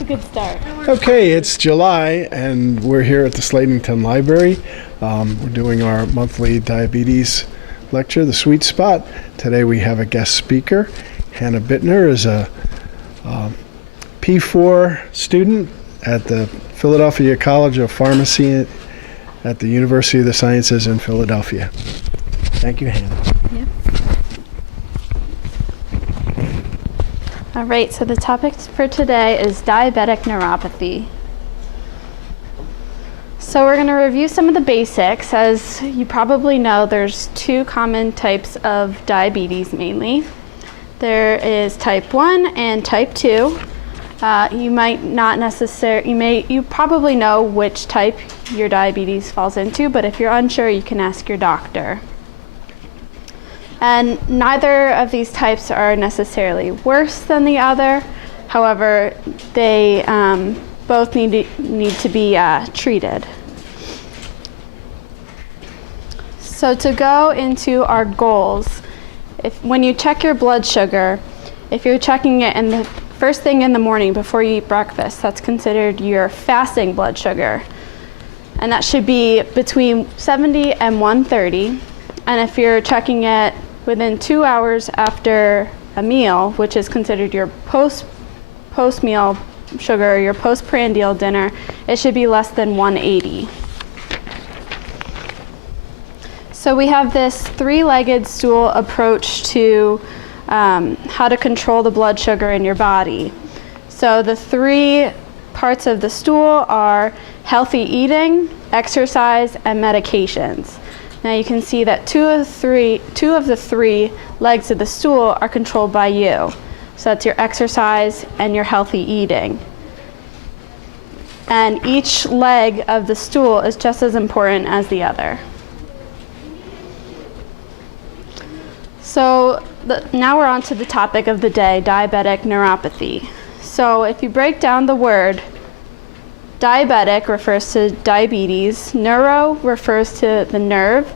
a good start. Okay, it's July, and we're here at the Slatington Library. We're doing our monthly diabetes lecture, The Sweet Spot. Today we have a guest speaker. Hannah Bittner is a P4 student at the Philadelphia College of Pharmacy at the University of the Sciences in Philadelphia. Thank you, Hannah. Yeah. All right, so the topic for today is diabetic neuropathy. So we're going to review some of the basics. As you probably know, there's two common types of diabetes mainly. There is type 1 and type 2. You probably know which type your diabetes falls into, but if you're unsure, you can ask your doctor. And neither of these types are necessarily worse than the other. However, they both need to be treated. So to go into our goals, when you check your blood sugar, if you're checking it in the first thing in the morning before you eat breakfast, that's considered your fasting blood sugar. And that should be between 70 and 130. And if you're checking it within 2 hours after a meal, which is considered your post-meal sugar, your postprandial dinner, it should be less than 180. So we have this three-legged stool approach to how to control the blood sugar in your body. So the three parts of the stool are healthy eating, exercise, and medications. Now you can see that two of the three legs of the stool are controlled by you. So that's your exercise and your healthy eating. And each leg of the stool is just as important as the other. So now we're on to the topic of the day, diabetic neuropathy. So if you break down the word, diabetic refers to diabetes, neuro refers to the nerve,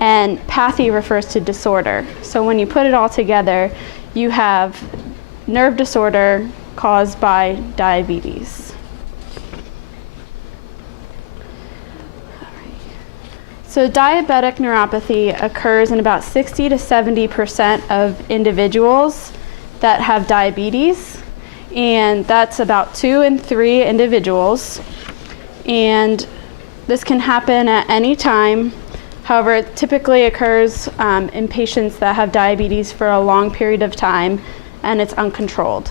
and pathy refers to disorder. So when you put it all together, you have nerve disorder caused by diabetes. So diabetic neuropathy occurs in about 60 to 70% of individuals that have diabetes, and that's about 2 in 3 individuals. And this can happen at any time. However, it typically occurs in patients that have diabetes for a long period of time, and it's uncontrolled.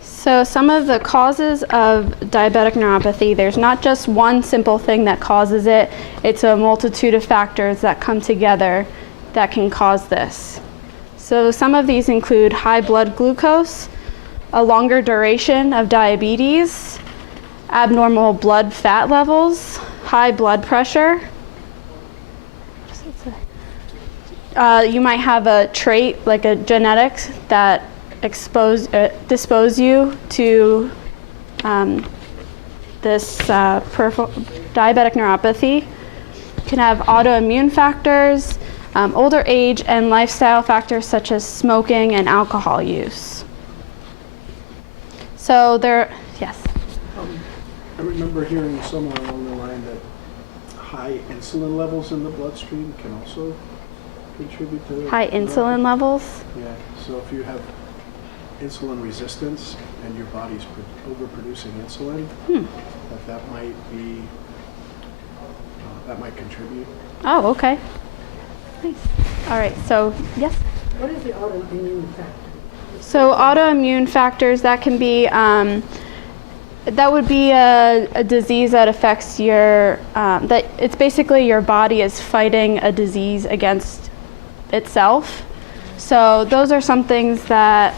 So some of the causes of diabetic neuropathy, there's not just one simple thing that causes it. It's a multitude of factors that come together that can cause this. So some of these include high blood glucose, a longer duration of diabetes, abnormal blood fat levels, high blood pressure. You might have a trait, like a genetics, that dispose you to this diabetic neuropathy. You can have autoimmune factors, older age, and lifestyle factors such as smoking and alcohol use. So yes? I remember hearing somewhere along the line that high insulin levels in the bloodstream can also contribute to High insulin levels? Yeah, so if you have insulin resistance and your body's overproducing insulin, that might contribute. Oh, okay. Nice. All right, so yes? What is the autoimmune factor? So autoimmune factors, that can be, that would be a disease that affects your, that it's basically your body is fighting a disease against itself. So those are some things that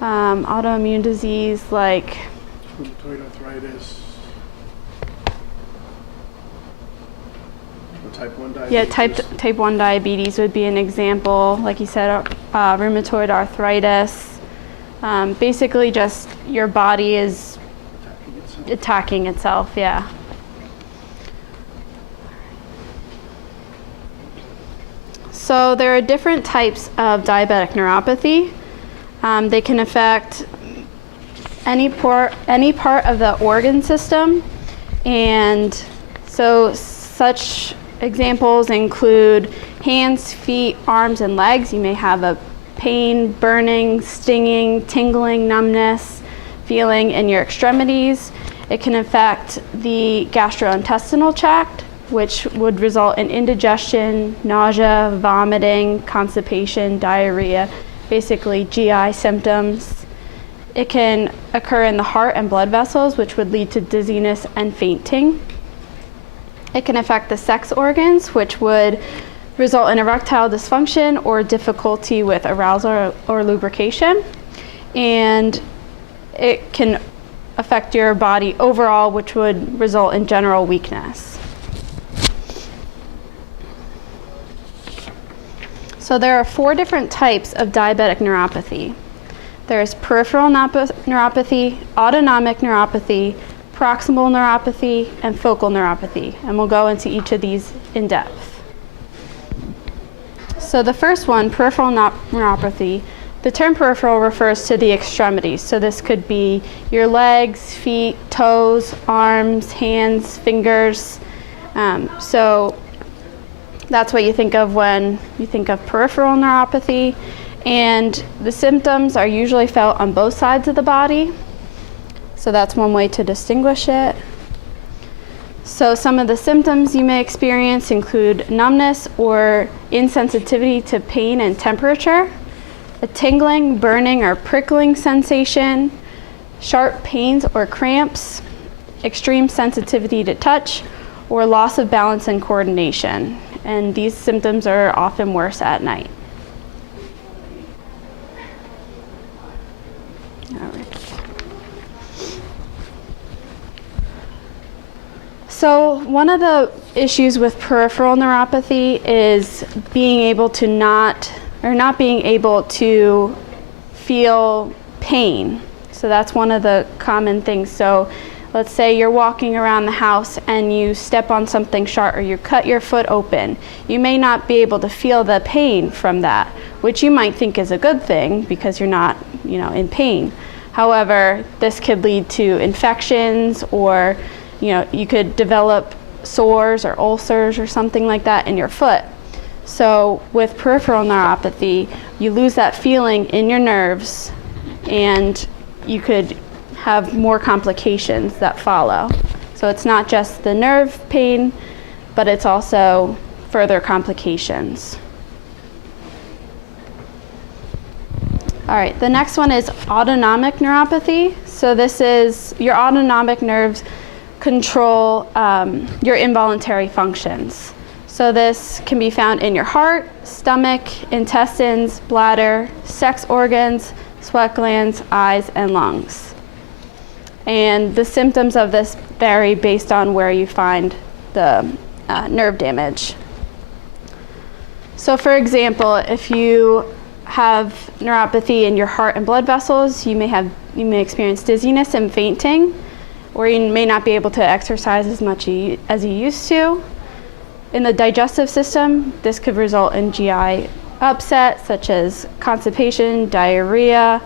autoimmune disease like rheumatoid arthritis, type 1 diabetes. Yeah, type 1 diabetes would be an example. Like you said, rheumatoid arthritis. Basically just your body is attacking itself, yeah. So there are different types of diabetic neuropathy. They can affect any part of the organ system, and so such examples include hands, feet, arms, and legs. You may have a pain, burning, stinging, tingling, numbness, feeling in your extremities. It can affect the gastrointestinal tract, which would result in indigestion, nausea, vomiting, constipation, diarrhea, basically GI symptoms. It can occur in the heart and blood vessels, which would lead to dizziness and fainting. It can affect the sex organs, which would result in erectile dysfunction or difficulty with arousal or lubrication. And it can affect your body overall, which would result in general weakness. So there are 4 different types of diabetic neuropathy. There's peripheral neuropathy, autonomic neuropathy, proximal neuropathy, and focal neuropathy. And we'll go into each of these in depth. So the first one, peripheral neuropathy, the term peripheral refers to the extremities. So this could be your legs, feet, toes, arms, hands, fingers. So that's what you think of when you think of peripheral neuropathy. And the symptoms are usually felt on both sides of the body. So that's one way to distinguish it. So some of the symptoms you may experience include numbness or insensitivity to pain and temperature, a tingling, burning, or prickling sensation, sharp pains or cramps, extreme sensitivity to touch, or loss of balance and coordination. And these symptoms are often worse at night. All right. So one of the issues with peripheral neuropathy is being able to not being able to feel pain. So that's one of the common things. So let's say you're walking around the house and you step on something sharp or you cut your foot open. You may not be able to feel the pain from that, which you might think is a good thing because you're not, in pain. However, this could lead to infections, or you could develop sores or ulcers or something like that in your foot. So with peripheral neuropathy, you lose that feeling in your nerves, and you could have more complications that follow. So it's not just the nerve pain, but it's also further complications. All right, the next one is autonomic neuropathy. So this is your autonomic nerves control your involuntary functions. So this can be found in your heart, stomach, intestines, bladder, sex organs, sweat glands, eyes, and lungs. And the symptoms of this vary based on where you find the nerve damage. So for example, if you have neuropathy in your heart and blood vessels, you may experience dizziness and fainting, or you may not be able to exercise as much as you used to. In the digestive system, this could result in GI upset, such as constipation, diarrhea,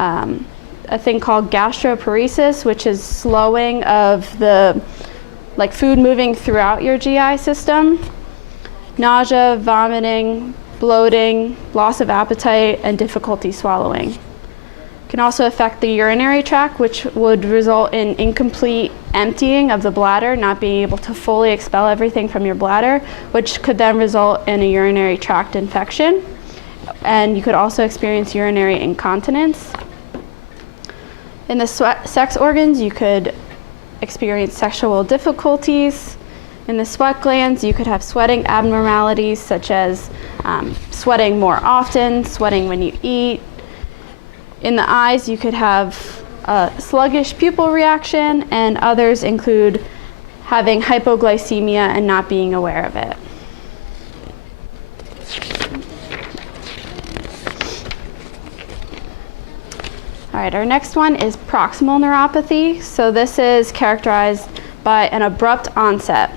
a thing called gastroparesis, which is slowing of the food moving throughout your GI system, nausea, vomiting, bloating, loss of appetite, and difficulty swallowing. It can also affect the urinary tract, which would result in incomplete emptying of the bladder, not being able to fully expel everything from your bladder, which could then result in a urinary tract infection. And you could also experience urinary incontinence. In the sex organs, you could experience sexual difficulties. In the sweat glands, you could have sweating abnormalities, such as sweating more often, sweating when you eat. In the eyes, you could have a sluggish pupil reaction, and others include having hypoglycemia and not being aware of it. All right, our next one is proximal neuropathy. So this is characterized by an abrupt onset,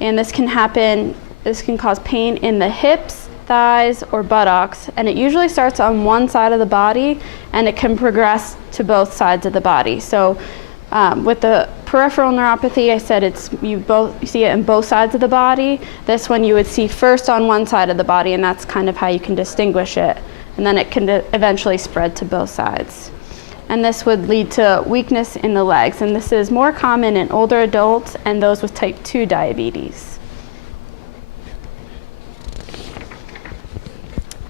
and this can cause pain in the hips, thighs, or buttocks, and it usually starts on one side of the body and it can progress to both sides of the body. So with the peripheral neuropathy, I said you see it in both sides of the body. This one you would see first on one side of the body, and that's kind of how you can distinguish it. And then it can eventually spread to both sides. And this would lead to weakness in the legs. And this is more common in older adults and those with type 2 diabetes.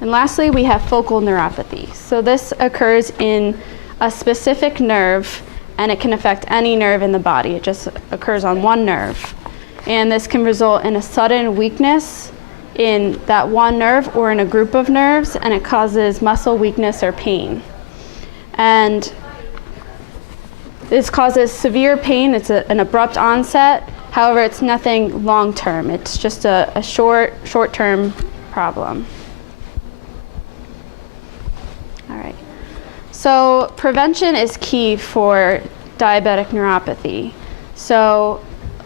And lastly, we have focal neuropathy. So this occurs in a specific nerve, and it can affect any nerve in the body. It just occurs on one nerve. And this can result in a sudden weakness in that one nerve or in a group of nerves, and it causes muscle weakness or pain. And this causes severe pain. It's an abrupt onset. However, it's nothing long-term. It's just a short-term problem. All right. So prevention is key for diabetic neuropathy. So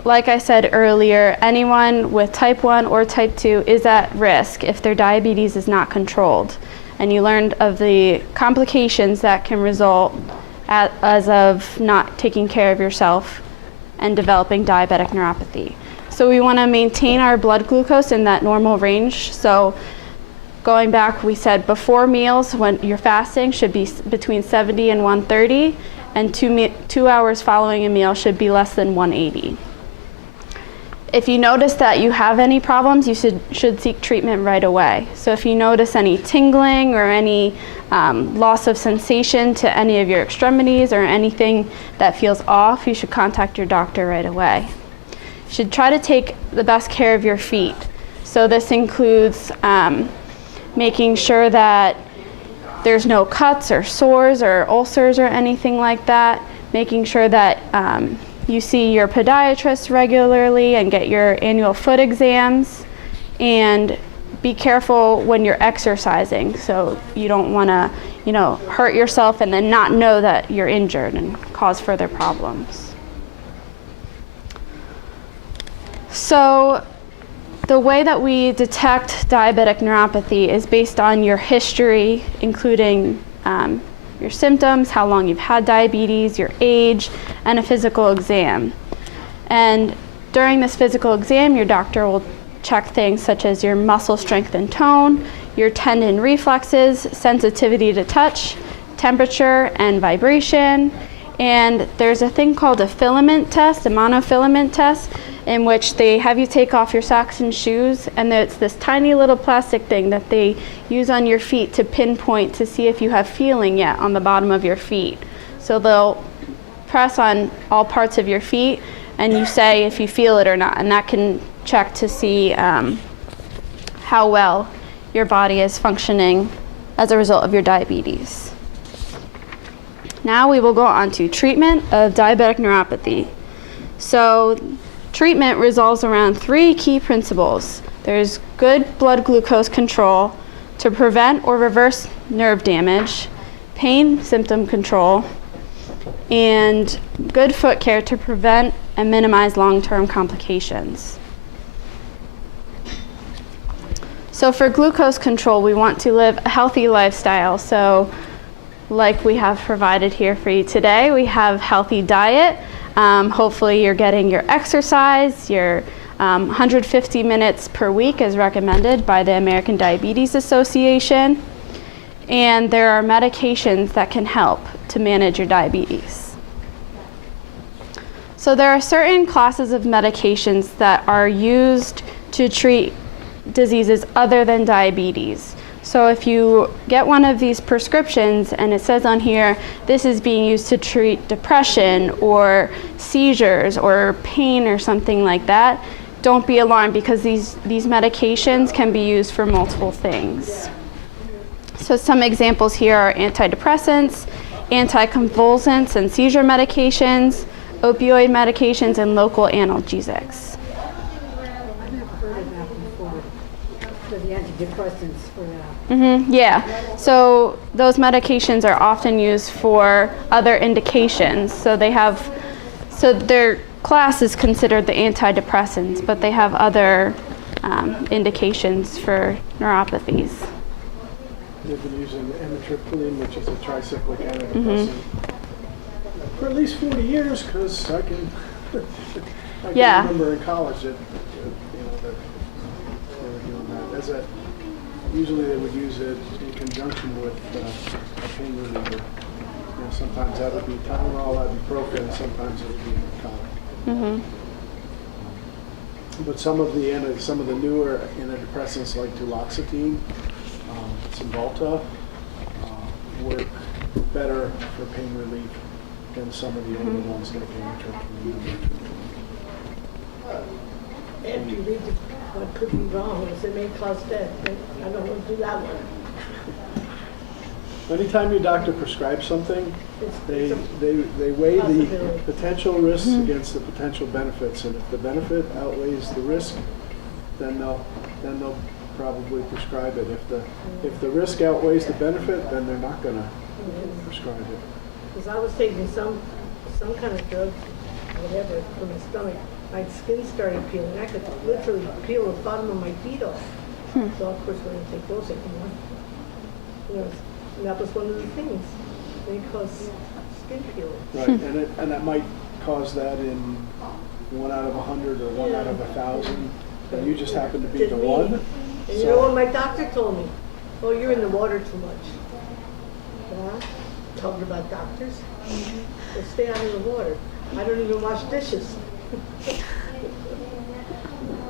like I said earlier, anyone with type 1 or type 2 is at risk if their diabetes is not controlled. And you learned of the complications that can result as of not taking care of yourself and developing diabetic neuropathy. So we want to maintain our blood glucose in that normal range. So going back, we said before meals, when you're fasting, should be between 70 and 130, and 2 hours following a meal should be less than 180. If you notice that you have any problems, you should seek treatment right away. So if you notice any tingling or any loss of sensation to any of your extremities or anything that feels off, you should contact your doctor right away. You should try to take the best care of your feet. So this includes making sure that there's no cuts or sores or ulcers or anything like that, making sure that you see your podiatrist regularly and get your annual foot exams, and be careful when you're exercising. So you don't want to, hurt yourself and then not know that you're injured and cause further problems. So the way that we detect diabetic neuropathy is based on your history, including your symptoms, how long you've had diabetes, your age, and a physical exam. And during this physical exam, your doctor will check things such as your muscle strength and tone, your tendon reflexes, sensitivity to touch, temperature, and vibration. And there's a thing called a filament test, a monofilament test, in which they have you take off your socks and shoes, and it's this tiny little plastic thing that they use on your feet to pinpoint to see if you have feeling yet on the bottom of your feet. So they'll press on all parts of your feet, and you say if you feel it or not, and that can check to see how well your body is functioning as a result of your diabetes. Now we will go on to treatment of diabetic neuropathy. So treatment revolves around 3 key principles. There's good blood glucose control to prevent or reverse nerve damage, pain symptom control, and good foot care to prevent and minimize long-term complications. So for glucose control, we want to live a healthy lifestyle. So like we have provided here for you today, we have healthy diet. Hopefully you're getting your exercise, your 150 minutes per week is recommended by the American Diabetes Association. And there are medications that can help to manage your diabetes. So there are certain classes of medications that are used to treat diseases other than diabetes. So if you get one of these prescriptions and it says on here, this is being used to treat depression or seizures or pain or something like that, don't be alarmed, because these medications can be used for multiple things. So some examples here are antidepressants, anticonvulsants and seizure medications, opioid medications, and local analgesics. I've never heard of that before, for the antidepressants for that. Yeah, so those medications are often used for other indications. So their class is considered the antidepressants, but they have other indications for neuropathies. They've been using amitriptyline, which is a tricyclic antidepressant, for at least 40 years, because I can Yeah. remember in college that, that they were doing that. Usually they would use it in conjunction with a pain reliever. Sometimes that would be Tylenol, ibuprofen, sometimes it would be colic. But some of the newer antidepressants like duloxetine, Cymbalta, work better for pain relief than some of the older ones like amitriptyline. After you read what could be wrong, is it may cause death. I don't want to do that one. Anytime your doctor prescribes something, they weigh the Possibility. potential risks against the potential benefits, and if the benefit outweighs the risk, then they'll probably prescribe it. If the risk outweighs the benefit, then they're not going to prescribe it. Because I was taking some kind of drug, whatever, for my stomach. My skin started peeling. I could literally peel the bottom of my feet off. So of course we don't take those anymore. And that was one of the things. They cause skin peeling. Right, and that might cause that in 1 out of 100 or 1 out of 1,000, and you just happen to be Did the me. one. And you know what my doctor told me? Oh, you're in the water too much. Yeah? Talking about doctors. Well, stay out of the water. I don't even wash dishes.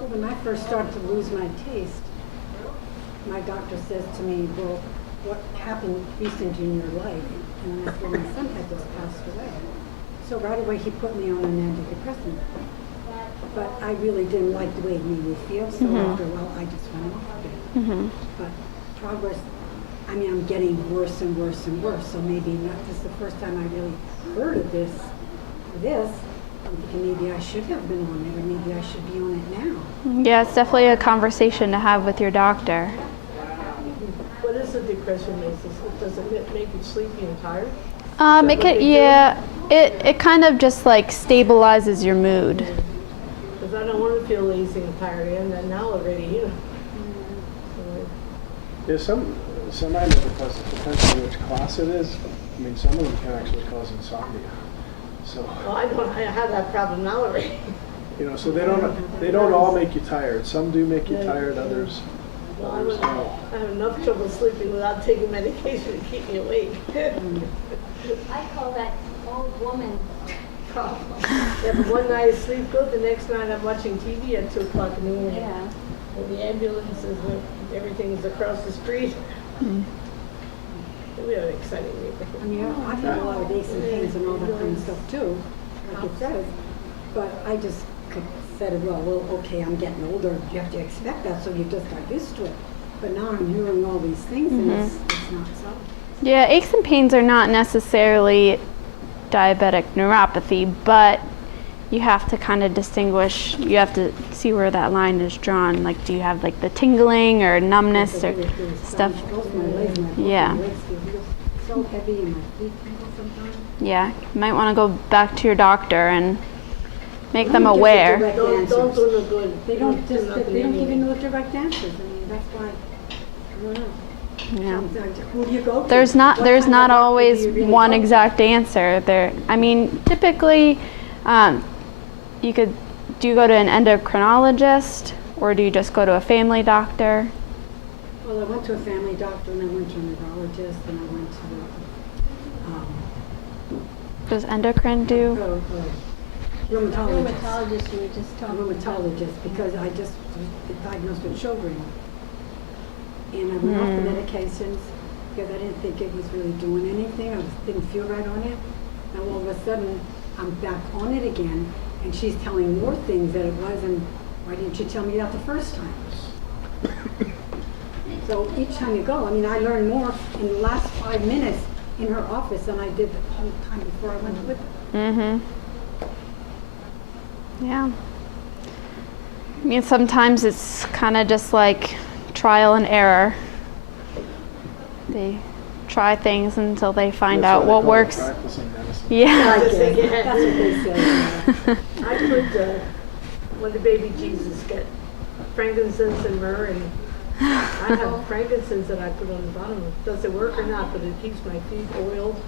When I first started to lose my taste, my doctor says to me, well, what happened recently in your life? And that's when my son had just passed away. So right away he put me on an antidepressant. But I really didn't like the way it made me feel, so after a while I just went off of it. But progress, I mean, I'm getting worse and worse and worse, so maybe this is the first time I really heard of this. I'm thinking maybe I should have been on it, or maybe I should be on it now. Yeah, it's definitely a conversation to have with your doctor. What is a depression, Macy's? Does it make you sleepy and tired? It kind of just like stabilizes your mood. Because I don't want to feel lazy and tired, and now already, Yeah, some antidepressants, depends on which class it is. I mean, some of them can actually cause insomnia. So, Well, I have that problem now already. so they don't all make you tired. Some do make you tired, others Well, don't. I have enough trouble sleeping without taking medication to keep me awake. I call that old woman problem. Yeah, but one night I sleep good, the next night I'm watching TV at 2 o'clock in the morning. Yeah. And the ambulances and everything is across the street. We have an exciting I neighborhood. mean, I've had a lot of aches and pains and all that kind of stuff too, like it says. But I just said, well, okay, I'm getting older. You have to expect that, so you just got used to it. But now I'm hearing all these things, and it's not so. Yeah, aches and pains are not necessarily diabetic neuropathy, but you have to kind of distinguish, you have to see where that line is drawn. Like, do you have like the tingling or numbness or stuff? Both my legs, Yeah. my legs feel so heavy, and my feet tingle sometimes. Yeah, you might want to go back to your doctor and make them Don't give aware. direct Don't answers. do no good. They don't do nothing they don't anyway. even know direct answers. I mean, that's why, I don't know. Yeah. Sometimes, who do you go to? There's not What kind of doctor always do you really one go to? exact answer. I mean, typically, do you go to an endocrinologist, or do you just go to a family doctor? Well, I went to a family doctor, and I went to a neurologist, and I went to Does endocrine do? rheumatologist. Rheumatologist, you were just A talking about. rheumatologist, because I just was diagnosed with Sjogren. And I went off the medications because I didn't think it was really doing anything. I just didn't feel right on it. And all of a sudden, I'm back on it again, and she's telling more things than it was, and why didn't you tell me that the first time? So each time you go, I mean, I learned more in the last 5 minutes in her office than I did the whole time before I went with her. Mm-hmm. Yeah. I mean, sometimes it's kind of just like trial and error. They try things until they find That's out why what they call it works. practicing medicine. Yeah. Just think That's ahead. what they say. I put, when the baby Jesus frankincense and myrrh, and I have frankincense that I put on the bottom. Does it work or not? But it keeps my feet oiled,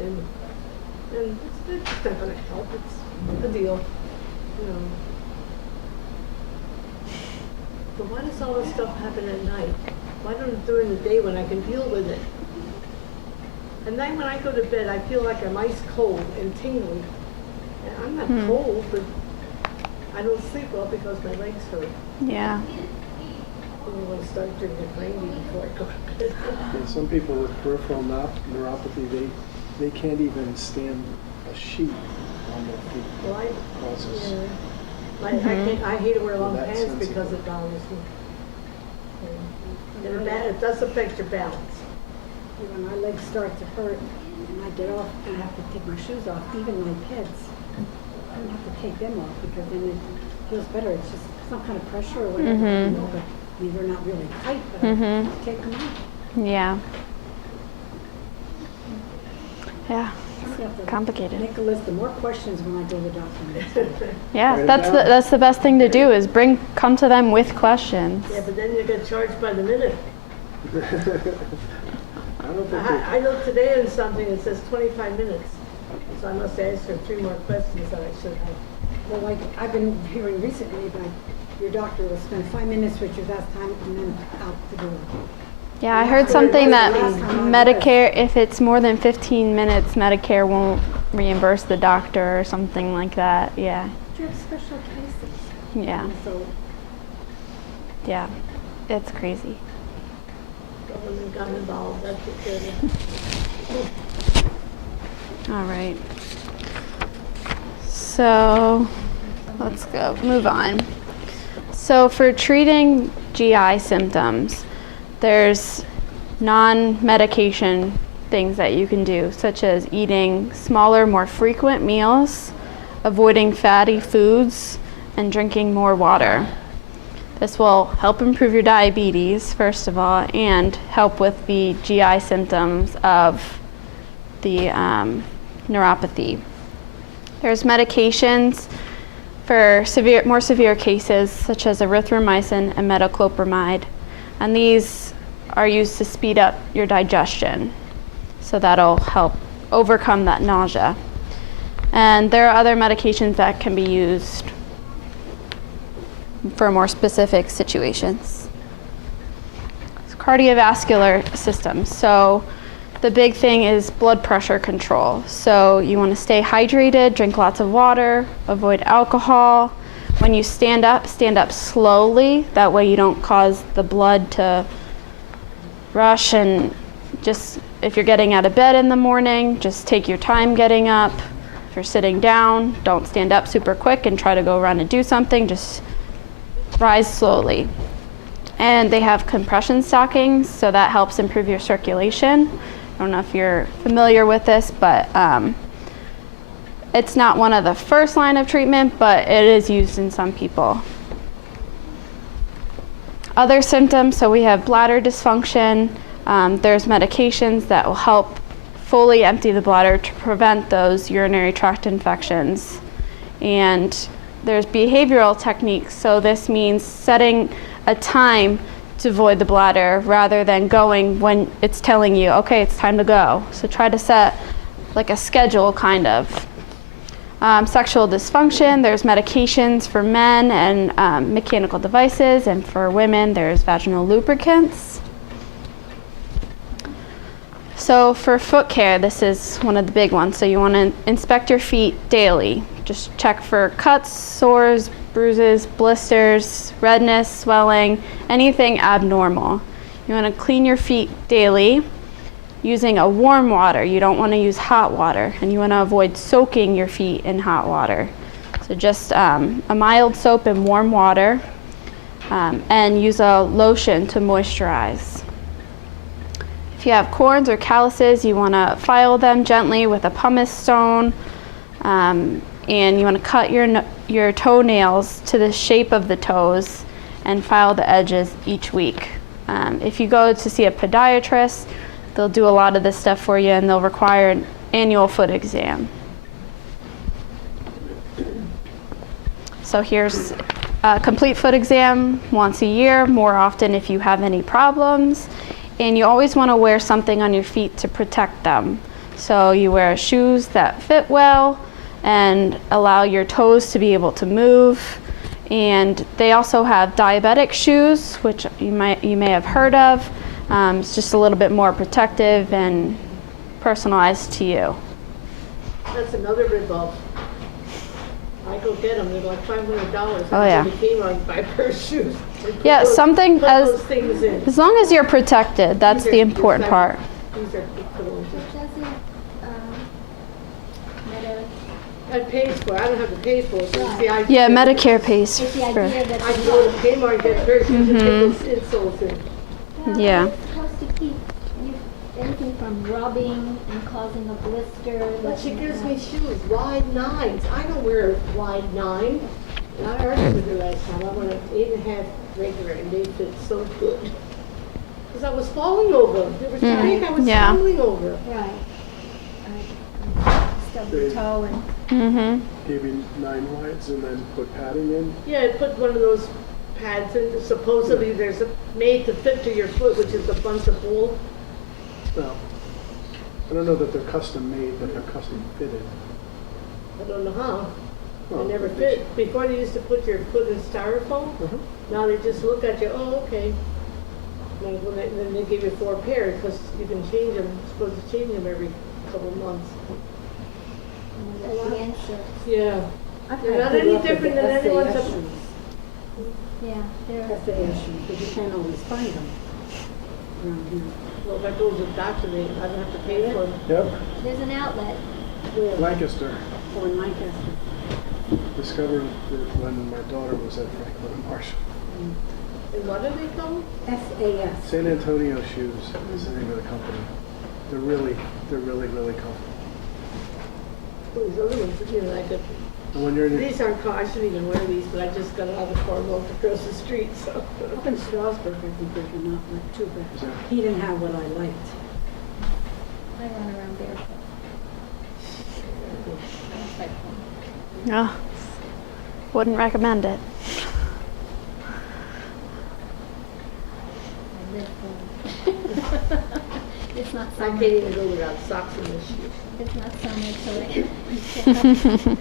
and it's not going to help. It's a deal, you know. But why does all this stuff happen at night? Why don't it during the day when I can deal with it? At night when I go to bed, I feel like I'm ice cold and tingling. And I'm not cold, but I don't sleep well because my legs hurt. Yeah. I want to start drinking brandy before I go to bed. And some people with peripheral neuropathy, they can't even stand a sheet on their feet. Well, Causes. I hate to wear long That pants sensitive. because it bothers me. And it does affect your balance. When my legs start to hurt and I get off and I have to take my shoes off, even my peds, I don't have to take them off because then it feels better. It's just some kind of pressure or whatever. You know, but I mean, they're not really tight, but I take them off. Yeah. Yeah. I have to Complicated. make a list of more questions when I go to the doctor. Yeah, Write it that's down. that's the best thing to do is come to them with questions. Yeah, but then you get charged by the minute. I don't think I looked today in something, it says 25 minutes. So I must ask her 3 more questions that I should have. Well, like I've been hearing recently, but your doctor will spend 5 minutes with you that time and then out the door. Yeah, I heard something that Last time I Medicare, if it's more than 15 minutes, Medicare won't reimburse the doctor or something like that. Yeah. You have special cases. Yeah. So Yeah. It's crazy. Government got involved, that's it. All right. So let's go, move on. So for treating GI symptoms, there's non-medication things that you can do, such as eating smaller, more frequent meals, avoiding fatty foods, and drinking more water. This will help improve your diabetes, first of all, and help with the GI symptoms of the neuropathy. There's medications for more severe cases, such as erythromycin and metoclopramide, and these are used to speed up your digestion. So that'll help overcome that nausea. And there are other medications that can be used for more specific situations. Cardiovascular system. So the big thing is blood pressure control. So you want to stay hydrated, drink lots of water, avoid alcohol. When you stand up slowly. That way you don't cause the blood to rush, and just if you're getting out of bed in the morning, just take your time getting up. If you're sitting down, don't stand up super quick and try to go run and do something. Just rise slowly. And they have compression stockings, so that helps improve your circulation. I don't know if you're familiar with this, but it's not one of the first line of treatment, but it is used in some people. Other symptoms, so we have bladder dysfunction. There's medications that will help fully empty the bladder to prevent those urinary tract infections. And there's behavioral techniques, so this means setting a time to void the bladder rather than going when it's telling you, okay, it's time to go. So try to set like a schedule, kind of. Sexual dysfunction, there's medications for men and mechanical devices, and for women there's vaginal lubricants. So for foot care, this is one of the big ones. So you want to inspect your feet daily. Just check for cuts, sores, bruises, blisters, redness, swelling, anything abnormal. You want to clean your feet daily using a warm water. You don't want to use hot water, and you want to avoid soaking your feet in hot water. So just a mild soap and warm water, and use a lotion to moisturize. If you have corns or calluses, you want to file them gently with a pumice stone, and you want to cut your toenails to the shape of the toes and file the edges each week. If you go to see a podiatrist, they'll do a lot of this stuff for you, and they'll require an annual foot exam. So here's a complete foot exam once a year, more often if you have any problems. And you always want to wear something on your feet to protect them. So you wear shoes that fit well and allow your toes to be able to move. And they also have diabetic shoes, which you may have heard of. It's just a little bit more protective and personalized to you. That's another rip-off. I go get them, they're like $500. Oh, yeah. They came on by pair of shoes. They put Yeah, those- something put as those things in. as long as you're protected, that's These the are- important these are- part. These are good ones. Doesn't, Meta, That pays for it. I don't have to pay for it, but it's the idea. Yeah, Medicare pays it's the for. idea that I can go to Kmart and get a pair of shoes and take those insoles in. Yeah. It's supposed to keep you, anything from rubbing and causing a blister. But she gives me shoes, wide 9s. I don't wear a wide 9. And I argued with her last time. I went an 8.5 regular and they fit so good. Because I was falling over. They were so big, I was Yeah. falling over. Right. I stubbed the toe and, Mm-hmm. Gave you 9 wides and then put padding in. Yeah, I put one of those pads in. Supposedly there's a made to fit to your foot, which is a bunch of wool. Well, I don't know that they're custom made, but they're custom fitted. I don't know how. Well, They never they fit. Before they used to put your foot in styrofoam. Uh-huh. Now they just look at you, oh, okay. Then they give you 4 pairs because you can change them, supposed to change them every couple of months. and that's the answer. Yeah. I've They're had not good any luck with different the than anyone's SAS up- shoes. Yeah, they're, SAS shoes, but you can't always find them around here. Well, if I go to the doctor, I don't have to pay for them. Yep. there's an outlet. Lancaster. Or in Lancaster. Discovered it when my daughter was at Franklin and Marshall. And what do they call them? SAS. San Antonio Shoes is the name of the company. They're really comfortable. These other ones, you know, like And when you're in these aren't car. I shouldn't even wear these, but I just got out of the car and walked across the street, so. Up in Strasburg, I think they're not like too Is bad. that- He didn't have what I liked. I run around barefoot. That's quite fun. Oh, wouldn't recommend it. I live for it. It's not I summer. can't even go without socks in this shoe. It's not summer till it.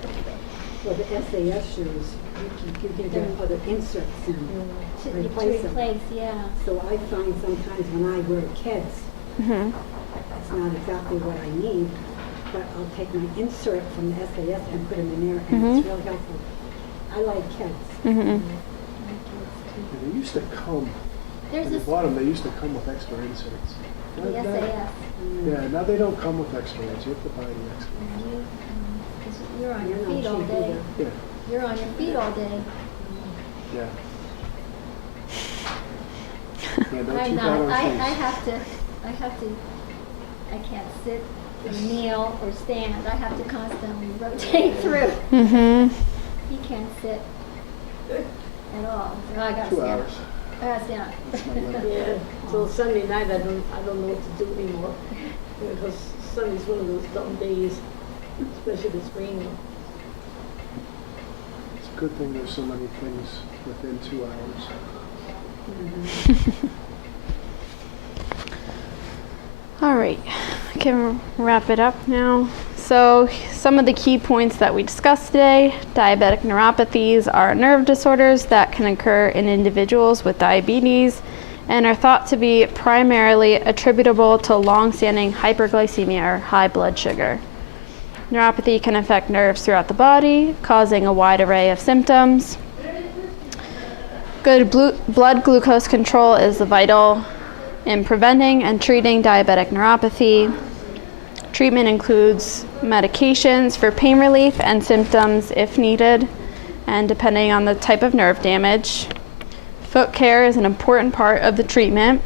Well, the SAS shoes, you can get other inserts in To to replace them. replace, yeah. So I find sometimes when I wear kids, Mm-hmm. it's not exactly what I need, but I'll take my insert from the SAS and put them in there, and it's really helpful. I like kids. Mm-hmm. And they used to come, There's when you this, bought them, they used to come with extra inserts. the Now- now- SAS. Yeah, now they don't come with extra ones. You have to buy the extra ones. You, 'cause you're on your You're not feet all cheap day. either. Yeah, You're on your feet all day. yeah. Yeah, don't I'm keep not, out on I shoes. have to, I can't sit, or kneel, or stand. I have to constantly rotate through. Mm-hmm. He can't sit at all. So I gotta 2 stand. hours. I gotta stand. That's my limit. Yeah, till Sunday night, I don't know what to do anymore. Because Sunday's one of those dumb days, especially if it's raining. It's a good thing there's so many things within 2 hours. All right, I can wrap it up now. So some of the key points that we discussed today: diabetic neuropathies are nerve disorders that can occur in individuals with diabetes and are thought to be primarily attributable to long-standing hyperglycemia or high blood sugar. Neuropathy can affect nerves throughout the body, causing a wide array of symptoms. Good blood glucose control is vital in preventing and treating diabetic neuropathy. Treatment includes medications for pain relief and symptoms if needed, and depending on the type of nerve damage. Foot care is an important part of the treatment.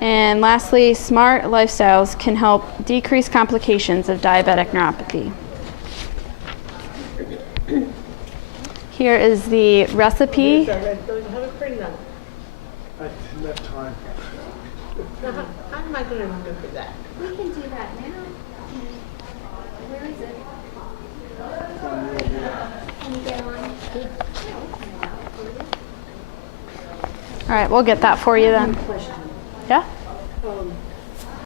And lastly, smart lifestyles can help decrease complications of diabetic neuropathy. Here is the recipe. So I don't have a printout. I didn't have time. Now, how am I gonna remember that? We can do that now. Where is it? Can you get on? All right, we'll get that for you then. Question. Yeah?